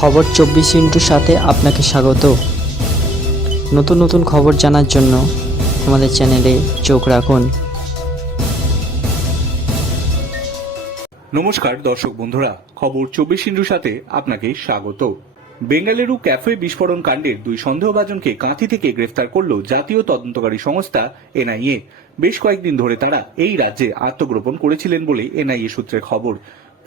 খবর চব্বিশ ইন্টুর সাথে আপনাকে স্বাগত। নতুন নতুন খবর জানার জন্য আমাদের চ্যানেলে চোখ রাখুন। নমস্কার দর্শক বন্ধুরা, খবর চব্বিশ ইন্টুর সাথে আপনাকে স্বাগত। বেঙ্গালুরু ক্যাফে বিস্ফোরণ কাণ্ডের দুই সন্দেহভাজনকে কাঁথি থেকে গ্রেফতার করল জাতীয় তদন্তকারী সংস্থা এনআইএ। বেশ কয়েকদিন ধরে তারা এই রাজ্যে আত্মগোপন করেছিলেন বলে এনআইএ সূত্রে খবর।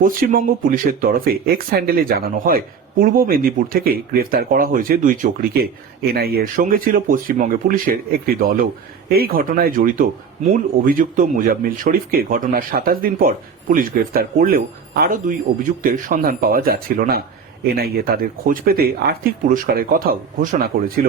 পশ্চিমবঙ্গ পুলিশের তরফে এক্স হ্যান্ডেলে জানানো হয়, পূর্ব মেদিনীপুর থেকে গ্রেফতার করা হয়েছে দুই চক্রীকে এনআইএ এর সঙ্গে ছিল পশ্চিমবঙ্গে পুলিশের একটি দলও। এই ঘটনায় জড়িত মূল অভিযুক্ত মুজাম্মিল শরীফকে ঘটনার সাতাশ দিন পর পুলিশ গ্রেফতার করলেও আরও দুই অভিযুক্তের সন্ধান পাওয়া যাচ্ছিল না। এনআইএ তাদের খোঁজ পেতে আর্থিক পুরস্কারের কথাও ঘোষণা করেছিল।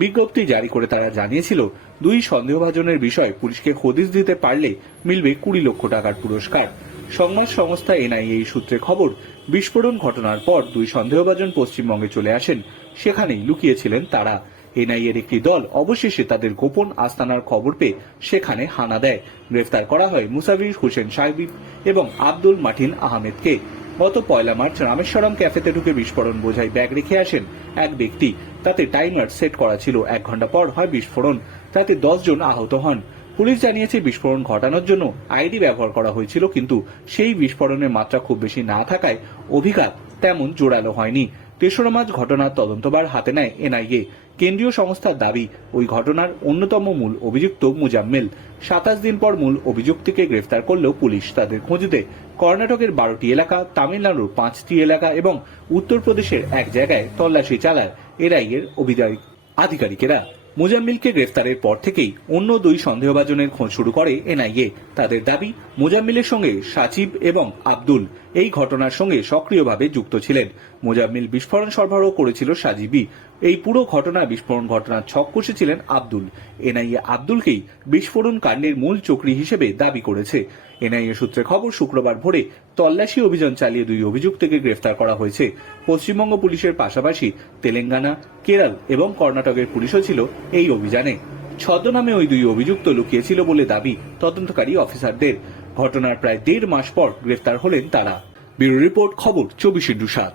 বিজ্ঞপ্তি জারি করে তারা জানিয়েছিল, দুই সন্দেহভাজনের বিষয়ে পুলিশকে হদিশ দিতে পারলে মিলবে কুড়ি লক্ষ টাকার পুরস্কার। সংবাদ সংস্থা এনআইএ সূত্রে খবর, বিস্ফোরণ ঘটনার পর দুই সন্দেহভাজন পশ্চিমবঙ্গে চলে আসেন। সেখানেই লুকিয়েছিলেন তারা। এনআইএর একটি দল অবশেষে তাদের গোপন আস্তানার খবর পেয়ে সেখানে হানা দেয়। গ্রেফতার করা হয় মুসাফির হোসেন সাহেব এবং আব্দুল মাঠিন আহমেদকে। গত পয়লা মার্চ রামেশ্বরম ক্যাফেতে ঢুকে বিস্ফোরণ বোঝাই ব্যাগ রেখে আসেন এক ব্যক্তি। তাতে টাইমার সেট করা ছিল। এক ঘণ্টা পর হয় বিস্ফোরণ। তাতে দশ জন আহত হন। পুলিশ জানিয়েছে বিস্ফোরণ ঘটানোর জন্য আইডি ব্যবহার করা হয়েছিল, কিন্তু সেই বিস্ফোরণের মাত্রা খুব বেশি না থাকায় অভিঘাত তেমন জোরালো হয়নি। তেসরা মার্চ ঘটনার তদন্তবার হাতে নেয় এনআইএ। কেন্দ্রীয় সংস্থার দাবি, ওই ঘটনার অন্যতম মূল অভিযুক্ত মুজাম্মেল। সাতাশ দিন পর মূল অভিযুক্তকে গ্রেফতার করলেও পুলিশ তাদের খুঁজতে কর্ণাটকের বারোটি এলাকা, তামিলনাড়ুর পাঁচটি এলাকা এবং উত্তরপ্রদেশের এক জায়গায় তল্লাশি চালায় এনআইএর অভিযায়ী আধিকারিকেরা। মুজাম্মিলকে গ্রেফতারের পর থেকেই অন্য দুই সন্দেহভাজনের খোঁজ শুরু করে এনআইএ। তাদের দাবি, মোজাম্মিলের সঙ্গে সাচিব এবং আব্দুল এই ঘটনার সঙ্গে সক্রিয়ভাবে যুক্ত ছিলেন। মোজাম্মিল বিস্ফোরণ সরবরাহ করেছিল সাজিবি। এই পুরো ঘটনা বিস্ফোরণ ঘটনার ছক কষেছিলেন আব্দুল। এনআইএ আব্দুলকেই বিস্ফোরণ কাণ্ডের মূল চক্রী হিসেবে দাবি করেছে। এনআইএ সূত্রে খবর, শুক্রবার ভোরে তল্লাশি অভিযান চালিয়ে দুই অভিযুক্তকে গ্রেফতার করা হয়েছে। পশ্চিমবঙ্গ পুলিশের পাশাপাশি তেলেঙ্গানা, কেরল এবং কর্ণাটকের পুলিশও ছিল এই অভিযানে। ছদ্মনামে ওই দুই অভিযুক্ত লুকিয়েছিল বলে দাবি তদন্তকারী অফিসারদের। ঘটনার প্রায় দেড় মাস পর গ্রেফতার হলেন তারা। ব্যুরো রিপোর্ট খবর চব্বিশে ইন্টু সাত